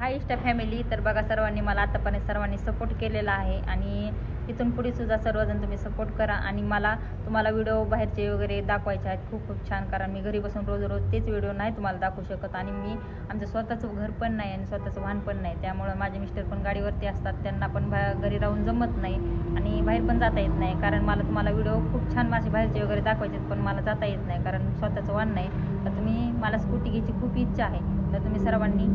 हाय इष्टा family. तर बघा, सर्वांनी मला आतापर्यंत सर्वांनी सपोर्ट केलेला आहे आणि इथून पुढे सुद्धा सर्वजण तुम्ही सपोर्ट करा. आणि मला तुम्हाला व्हिडिओ बाहेरचे वगैरे दाखवायचे आहेत खूप खूप छान, कारण मी घरी बसून रोज रोज तेच व्हिडिओ नाही तुम्हाला दाखवू शकत. आणि मी आमचं स्वतःचं घर पण नाही आणि स्वतःचं वाहन पण नाही, त्यामुळं माझे मिस्टर पण गाडीवरती असतात, त्यांना पण घरी राहून जमत नाही आणि बाहेर पण जाता येत नाही. कारण मला तुम्हाला व्हिडिओ खूप छान माझे बाहेरचे वगैरे दाखवायचे, पण मला जाता येत नाही कारण स्वतःचं वाहन नाही. तर मला स्कूटी घ्यायची खूप इच्छा आहे. तर तुम्ही सर्वांनी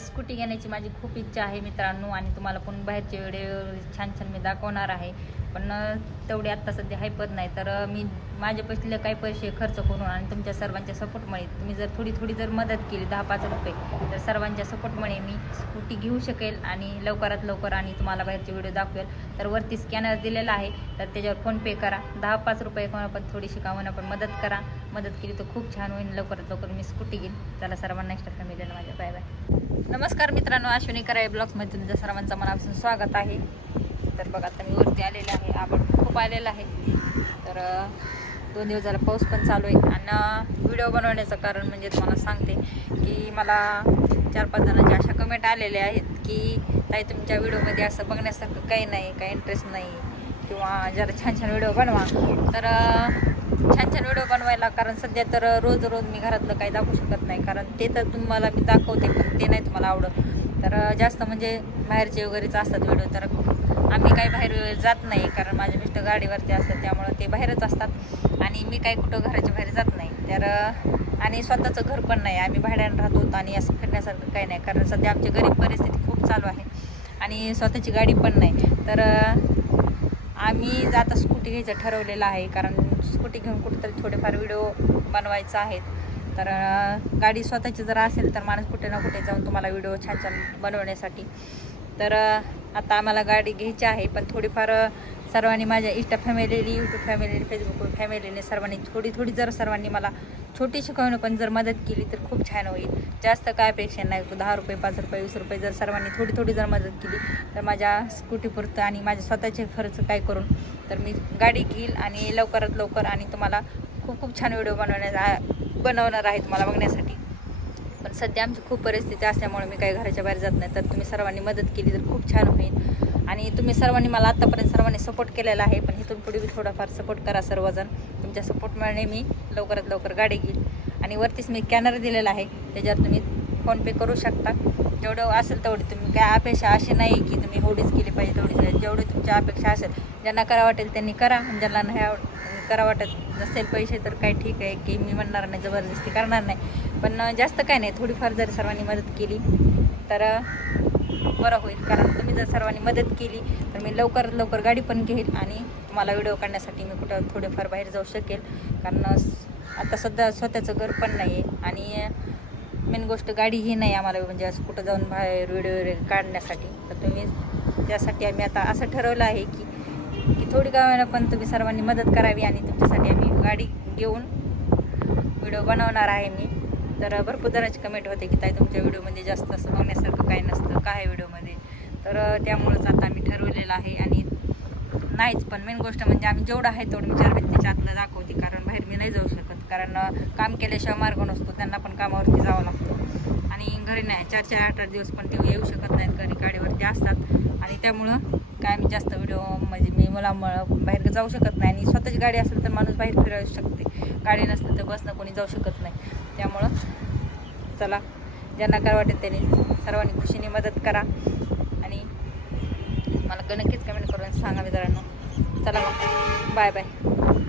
स्कूटी घेण्याची माझी खूप इच्छा आहे मित्रांनो. आणि तुम्हाला पण बाहेरचे व्हिडिओ छान छान मी दाखवणार आहे, पण तेवढे आत्ता सध्या हायपत नाही. तर मी माझे पैसे काही पैसे खर्च करून आणि तुमच्या सर्वांच्या सपोर्टमुळे तुम्ही जर थोडी जर मदत केली 10-5 रुपये, तर सर्वांच्या सपोर्टमुळे मी स्कूटी घेऊ शकेल आणि लवकरात लवकर आणि तुम्हाला बाहेरचे व्हिडिओ दाखवेल. तर वरती स्कॅनर दिलेला आहे, तर त्याच्यावर फोनपे करा. 10-5 रुपये कोणा पण थोडीशी कामं पण मदत करा. मदत केली तर खूप छान होईल. लवकरात लवकर मी स्कूटी घेईन. चला सर्वांना नेक्स्ट फॅमिलीला माझ्या बाय बाय. नमस्कार मित्रांनो, अश्विनी कराय ब्लॉग्समध्ये तुमच्या सर्वांचं मनापासून स्वागत आहे. तर बघा, आता मी वरती आलेले आहे. आभाळ खूप आलेला आहे. तर 2 दिवस झाला पाऊस पण चालू आहे. आणि व्हिडिओ बनवण्याचं कारण म्हणजे तुम्हाला सांगते की मला 4-5 जणांच्या अशा कमेंट आलेल्या आहेत की ताई तुमच्या व्हिडिओमध्ये असं बघण्यासारखं काही नाही, काही इंटरेस्ट नाही, किंवा जरा छान छान व्हिडिओ बनवा. तर छान छान व्हिडिओ बनवायला, कारण सध्या तर रोज मी घरातलं काही दाखवू शकत नाही, कारण ते तर तुम्हाला मी दाखवते पण ते नाही तुम्हाला आवडत. तर जास्त म्हणजे बाहेरचे वगैरेच असतात व्हिडिओ. तर आम्ही काही बाहेर जात नाही, कारण माझे मिस्टर गाडीवरती असतात, त्यामुळं ते बाहेरच असतात आणि मी काही कुठं घराच्या बाहेर जात नाही. तर आणि स्वतःचं घर पण नाही, आम्ही भाड्यानं राहतो आणि असं फिरण्यासारखं काही नाही, कारण सध्या आमची गरीब परिस्थिती खूप चालू आहे आणि स्वतःची गाडी पण नाही. तर आम्ही आता स्कूटी घ्यायचं ठरवलेलं आहे, कारण स्कूटी घेऊन कुठेतरी थोडेफार व्हिडिओ बनवायचं आहेत. तर गाडी स्वतःची जर असेल तर माणूस कुठे ना कुठे जाऊन तुम्हाला व्हिडिओ छान छान बनवण्यासाठी. तर आता आम्हाला गाडी घ्यायची आहे, पण थोडीफार सर्वांनी माझ्या इंस्टा फॅमिलीने, यूट्यूब फॅमिलीने, फेसबुक फॅमिलीने सर्वांनी थोडी जर सर्वांनी मला छोटीशी शिकवणं पण जर मदत केली तर खूप छान होईल. जास्त काय अपेक्षा नाही, तो 10 रुपये, 5 रुपये, 20 रुपये जर सर्वांनी थोडी जर मदत केली तर माझ्या स्कूटीपुरतं आणि माझ्या स्वतःचे खर्च काय करून तर मी गाडी घेईल आणि लवकरात लवकर आणि तुम्हाला खूप छान व्हिडिओ बनवणार आहे तुम्हाला बघण्यासाठी. पण सध्या आमची खूप परिस्थिती असल्यामुळे मी काही घराच्या बाहेर जात नाही. तर तुम्ही सर्वांनी मदत केली तर खूप छान होईल. आणि तुम्ही सर्वांनी मला आत्तापर्यंत सर्वांनी सपोर्ट केलेला आहे, पण इथून पुढे मी थोडाफार सपोर्ट करा सर्वजण. तुमच्या सपोर्टमुळे मी लवकरात लवकर गाडी घेईल. आणि वरतीच मी स्कॅनर दिलेला आहे, त्याच्यावर तुम्ही फोनपे करू शकता. जेवढं असेल तेवढी. तुम्ही काय अपेक्षा अशी नाही की तुम्ही एवढीच केली पाहिजे तेवढीच, जेवढी तुमच्या अपेक्षा असेल, ज्यांना करा वाटेल त्यांनी करा, ज्यांना नाही करा वाटत नसेल पैसे तर काही ठीक आहे, की मी म्हणणार नाही, जबरदस्ती करणार नाही. पण जास्त काय नाही, थोडीफार जर सर्वांनी मदत केली तर बरं होईल. कारण तुम्ही जर सर्वांनी मदत केली तर मी लवकरात लवकर गाडी पण घेईल आणि तुम्हाला व्हिडिओ काढण्यासाठी मी कुठं थोडेफार बाहेर जाऊ शकेल. कारण आता सध्या स्वतःचं घर पण नाही आहे आणि मेन गोष्ट गाडी ही नाही आम्हाला, म्हणजे असं कुठं जाऊन बाहेर व्हिडिओ काढण्यासाठी. तर तुम्ही त्यासाठी आम्ही आता असं ठरवलं आहे की थोडी गावाला पण तुम्ही सर्वांनी मदत करावी आणि तुमच्यासाठी आम्ही गाडी घेऊन व्हिडिओ बनवणार आहे मी. तर भरपूर जणांची कमेंट होते की ताई तुमच्या व्हिडिओमध्ये जास्त असं बघण्यासारखं काय नसतं, काय आहे व्हिडिओमध्ये. तर त्यामुळंच आता आम्ही ठरवलेलं आहे. आणि नाहीच, पण मेन गोष्ट म्हणजे आम्ही जेवढं आहे तेवढं मी 4 व्यक्तीच्या आतलं दाखवते, कारण बाहेर मी नाही जाऊ शकत. कारण काम केल्याशिवाय मार्ग नसतो, त्यांना पण कामावरती जावं लागतं आणि घरी नाही 4-4, 8-8 दिवस पण ते येऊ शकत नाहीत, घरी गाडीवरती असतात. आणि त्यामुळं काय मी जास्त व्हिडिओ म्हणजे मी मुलामुळं बाहेर जाऊ शकत नाही. आणि स्वतःची गाडी असेल तर माणूस बाहेर फिरावू शकते, गाडी नसलं तर बसनं कोणी जाऊ शकत नाही. त्यामुळं चला, ज्यांना काय वाटेल त्यांनी सर्वांनी खुशीने मदत करा आणि मला नक्कीच कमेंट करून सांगा मित्रांनो. चला मग, बाय बाय.